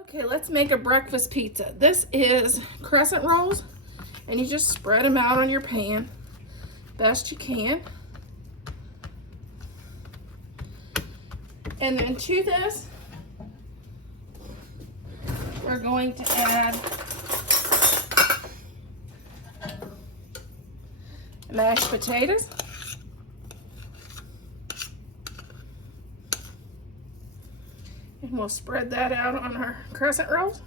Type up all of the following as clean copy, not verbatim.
Okay, let's make a breakfast pizza. This is crescent rolls, and you just spread them out on your pan best you can. And then to this, we're going to add mashed potatoes. And we'll spread that out on our crescent rolls.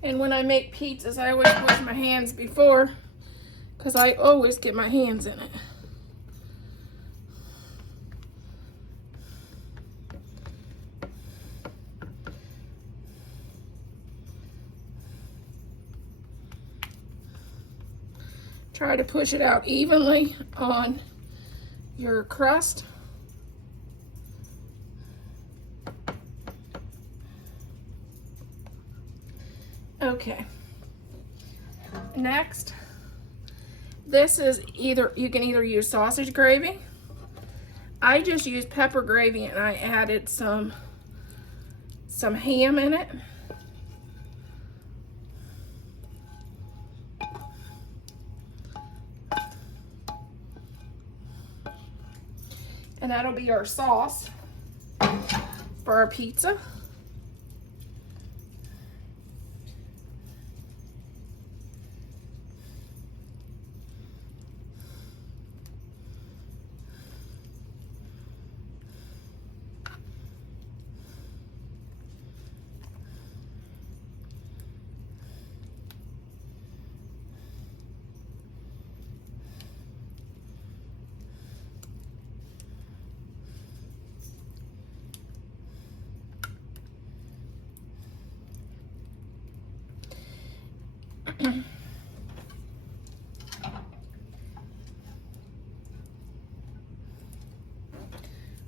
And when I make pizzas, I always wash my hands before, because I always get my hands in it. Try to push it out evenly on your crust. Okay. Next, this is you can either use sausage gravy. I just used pepper gravy and I added some ham in it. And that'll be our sauce for our pizza.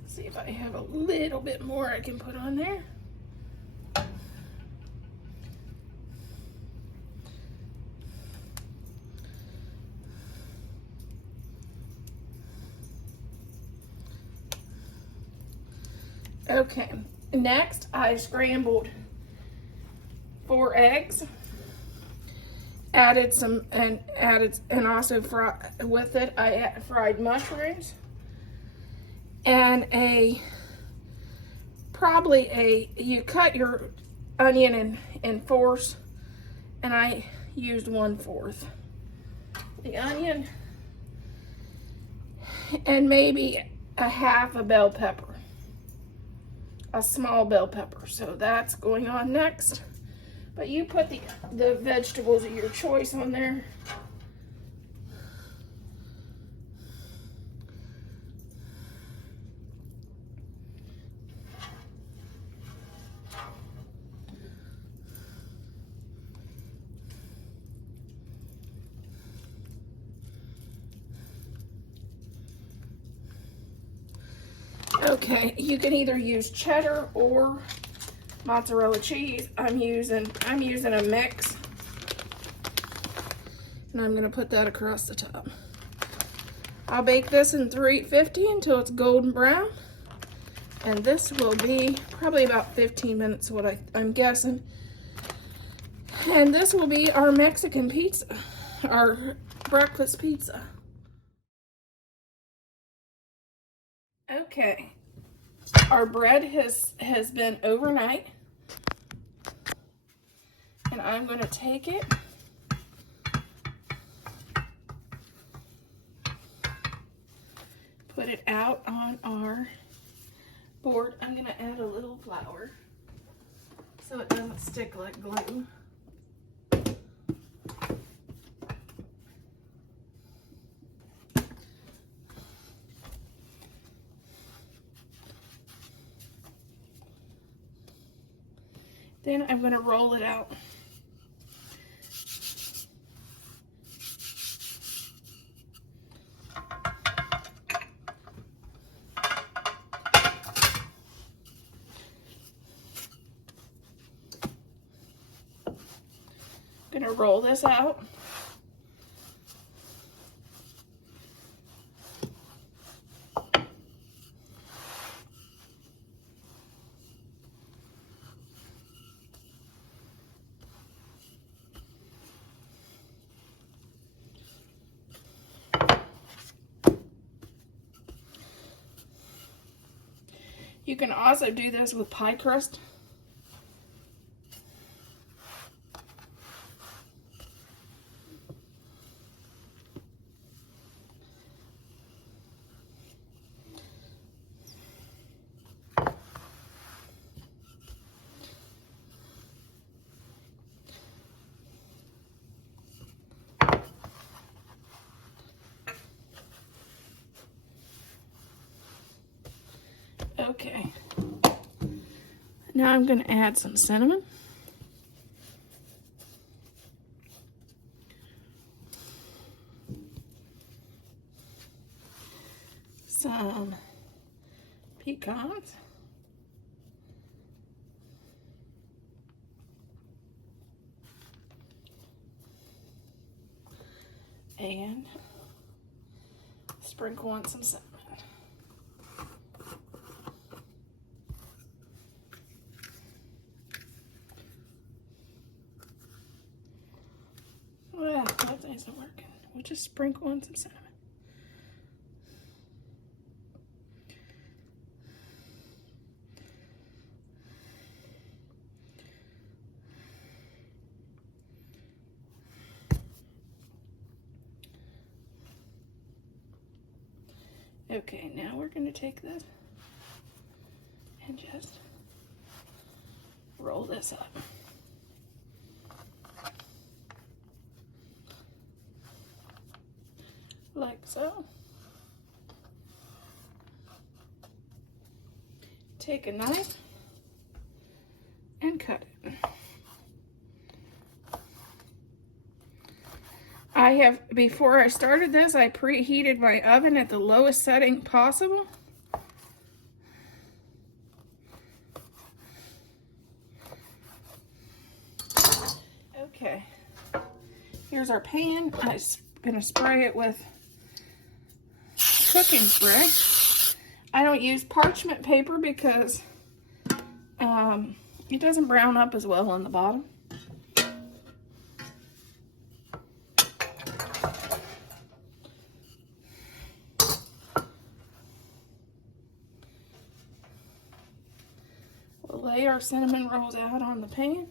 See if I have a little bit more I can put on there. Okay, next I scrambled 4 eggs. Added some and also with it I fried mushrooms and you cut your onion in fourths, and I used 1/4 the onion, and maybe a half a bell pepper, a small bell pepper. So that's going on next. But you put the vegetables of your choice on there. Okay, you can either use cheddar or mozzarella cheese. I'm using a mix, and I'm going to put that across the top. I'll bake this in 350 until it's golden brown, and this will be probably about 15 minutes, what I'm guessing. And this will be our Mexican pizza, our breakfast pizza. Okay, our bread has been overnight, and I'm going to take it put it out on our board. I'm going to add a little flour so it doesn't stick like glue. Then I'm going to roll it out. gonna roll this out. You can also do this with pie crust. Okay, now I'm going to add some cinnamon. Some pecans. And sprinkle on some cinnamon. Well, that isn't working. We'll just sprinkle on some cinnamon. Okay, now we're going to take this and just roll this up. Like so. Take a knife and cut it. Before I started this, I preheated my oven at the lowest setting possible. Okay, here's our pan. I'm gonna spray it with cooking spray. I don't use parchment paper because it doesn't brown up as well on the bottom. We'll lay our cinnamon rolls out on the pan.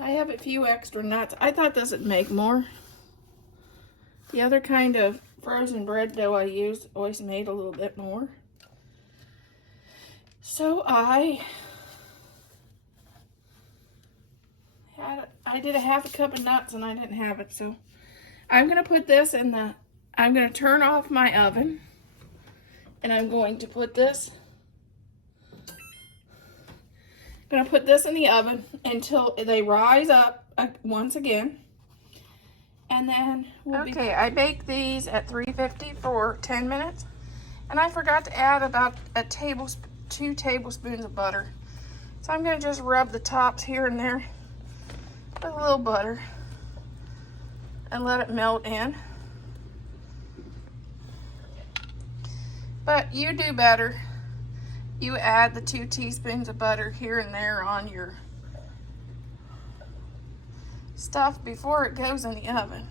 I have a few extra nuts. I thought this would make more. The other kind of frozen bread dough I used always made a little bit more. So I did a half a cup of nuts and I didn't have it. So I'm going to put this in I'm going to turn off my oven and I'm going to put this in the oven until they rise up once again. And then I baked these at 350 for 10 minutes. And I forgot to add about 2 tablespoons of butter. So I'm going to just rub the tops here and there with a little butter and let it melt in. But you do better. You add the 2 teaspoons of butter here and there on your stuff before it goes in the oven.